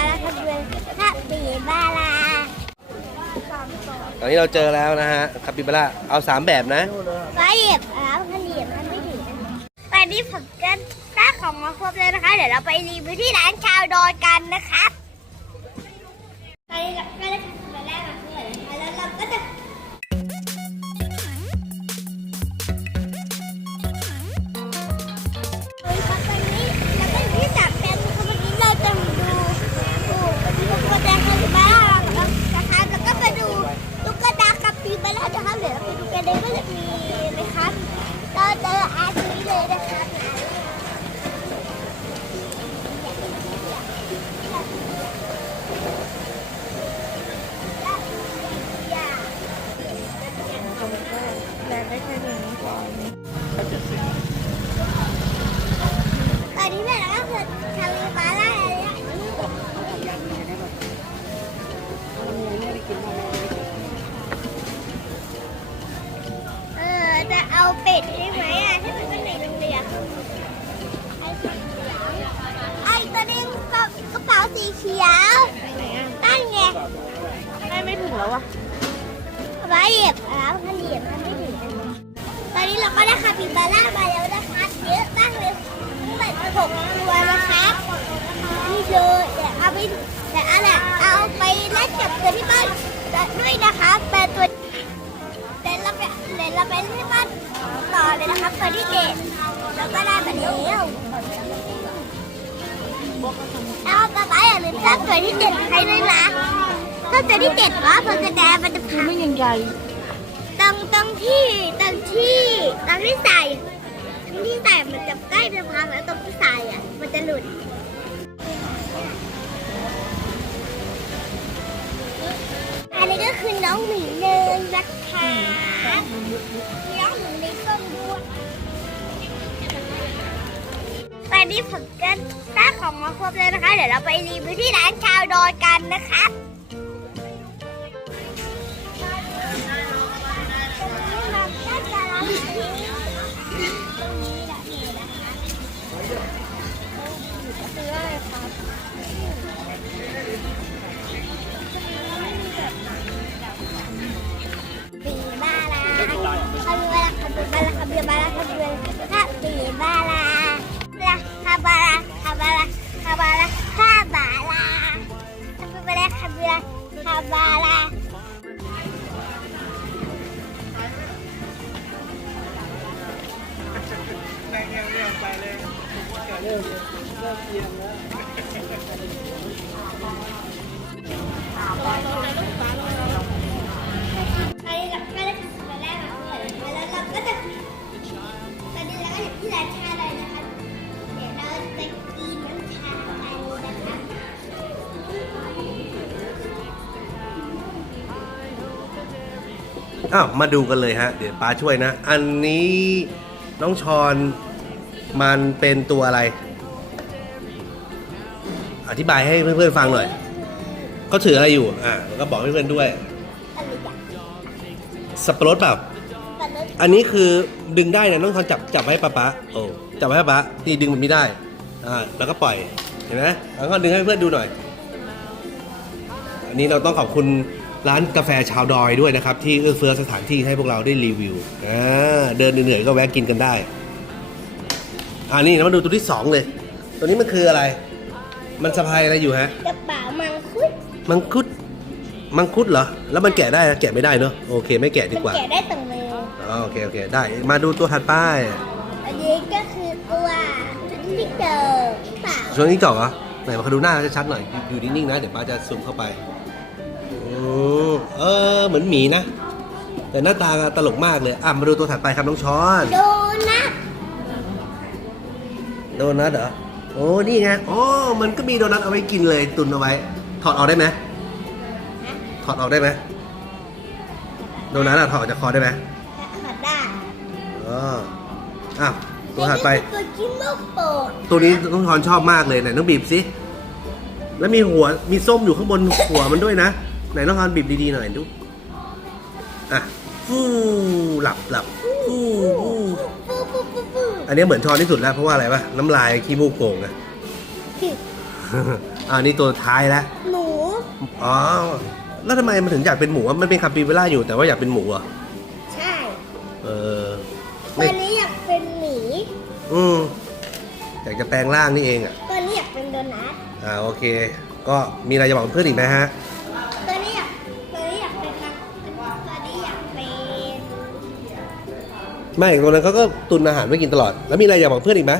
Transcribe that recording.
าลาคาบิคาปิบาลาตอนนี้เราเจอแล้วนะฮะคาปิบาร่าเอาสามแบบนะก็เหยียบแล้วมันเหยียบมันไม่ถึงตอนนี้ผมก็ได้ของมาครบเลยนะคะ เดี๋ยวเราไปรีวิวที่ร้านชาวดอยกันนะคะตอนนี้เราก็ได้มาแรกมาเพื่อนนะคะแล้วเราก็จะ เอาเป็ดใช่ไหมอะที่มันเป็นในโรงเรียนไอ้สีเขียวไอ้ตัวนี้กระเป๋าสีเขียวนั่นไงไม่ไม่ถึงแล้วอะไว้เหยียบแล้วมันเหยียบมันไม่ถึงตอนนี้เราก็ได้คาปิบาร่ามาแล้วนะคะเยอะมากเลยทั้งหมดหกตัวนะครับนี่เลยแต่เอาไปแต่เอาแหละเอาไปเล่นกับตัวที่บ้านด้วยนะคะแต่ตัวเดี๋ยวเราไปเดี๋ยวเราไปเล่นที่บ้าน ต่อเลยนะครับตัวที่เจ็ดแล้วก็ได้มาแล้วเอากระต่ายอย่าลืมสร้างตัวที่เจ็ดให้ด้วยนะถ้าตัวที่เจ็ดว่าเพื่อกระแดมันจะพังไม่ยังใหญ่ตรงตรงที่ตรงที่ตรงที่ใส่ตรงที่ใส่มันจะใกล้จะพังแล้วตรงที่ใส่อะมันจะหลุดอันนี้ก็คือน้องหมีเนยนะคะน้อง นี้ผมก็ได้ของมาครบเลยนะคะ เดี๋ยวเราไปรีวิวที่ร้านชาวดอยกันนะคะ บาลาคาบาลาคาบิบาลาคาบาลาคาบาลาตอนนี้เราก็ได้ทำมาแรกมาเพื่อนแล้วเราก็จะตอนนี้เราก็อยู่ที่ร้านชาเลยนะค อ้าวมาดูกันเลยฮะ เดี๋ยวป้าช่วยนะ อันนี้น้องชอนมันเป็นตัวอะไร อธิบายให้เพื่อนๆฟังหน่อยเขาถืออะไรอยู่ อ่าแล้วก็บอกให้เพื่อนๆด้วยอะไรอย่างสับปะรดเปล่าปันรถอันนี้คือดึงได้นะน้องชอนจับจับไว้ให้ป๊าป๊าโอ้จับไว้ให้ป๊านี่ดึงมันไม่ได้อ่าแล้วก็ปล่อยเห็นไหมแล้วก็ดึงให้เพื่อนดูหน่อย อันนี้เราต้องขอบคุณ ร้านกาแฟชาวดอยด้วยนะครับ ที่เอื้อเฟื้อสถานที่ให้พวกเราได้รีวิวอ่าเดินเหนื่อยๆก็แวะกินกันได้อ่านี่เรามาดูตัวที่สองเลย ตัวนี้มันคืออะไร มันสะพายอะไรอยู่ฮะกระเป๋ามังคุดมังคุดมังคุดเหรอ แล้วมันแกะได้นะแกะไม่ได้เนอะโอเค ไม่แกะดีมันกว่าแกะได้ตรงมืออ๋อโอเคโอเคได้มาดูตัวถัดไปอันนี้ก็คือตัวชุดที่เจอเปล่าช่วงนี้จอกเหรอไหนมาดูหน้าชัดๆหน่อยอยู่อยู่นิ่งๆนะเดี๋ยวป้าจะซูมเข้าไปอืมเออเหมือนหมีนะ แต่หน้าตาตลกมากเลย อะ มาดูตัวถัดไปครับน้องช้อน โดนัทโดนัทเหรอ โอ้นี่ไง โอ้ มันก็มีโดนัทเอาไว้กินเลยตุนเอาไว้ ถอดออกได้ไหมถอดออกได้ไหมโดนัทอะถอดออกจากคอได้ไหมขัดได้อ๋ออะตัวถัดไปนี่คือตัวกินโมโปรดตัวนี้น้องทอนชอบมากเลยไหนน้องบีบสิแล้วมีหัวมีส้มอยู่ข้างบนหัวมันด้วยนะ ไหนน้องทอนบีบดีๆหน่อยดู อะฟูหลับหลับฟูฟูฟูฟูฟูฟูอันนี้เหมือนทอนที่สุดแล้วเพราะว่าอะไรปะน้ำลายขี้มูกโป่งอะอ่านี่ตัวท้ายแล้วหมูอ๋อแล้วทำไมมันถึงอยากเป็นหมูอะมันเป็นคาปิบาร่าอยู่แต่ว่าอยากเป็นหมูอะใช่ เออตไม่อนนี้อยากเป็นหมีอืมอยากจะแปลงร่างนี่เองอะตอนนี้อยากเป็นโดนัทอ่าโอเค ก็มีอะไรจะบอกเพื่อนอีกไหมฮะ ไม่ตรงนั้นเขาก็ตุนอาหารไว้กินตลอด แล้วมีอะไรอยากบอกเพื่อนอีกไหม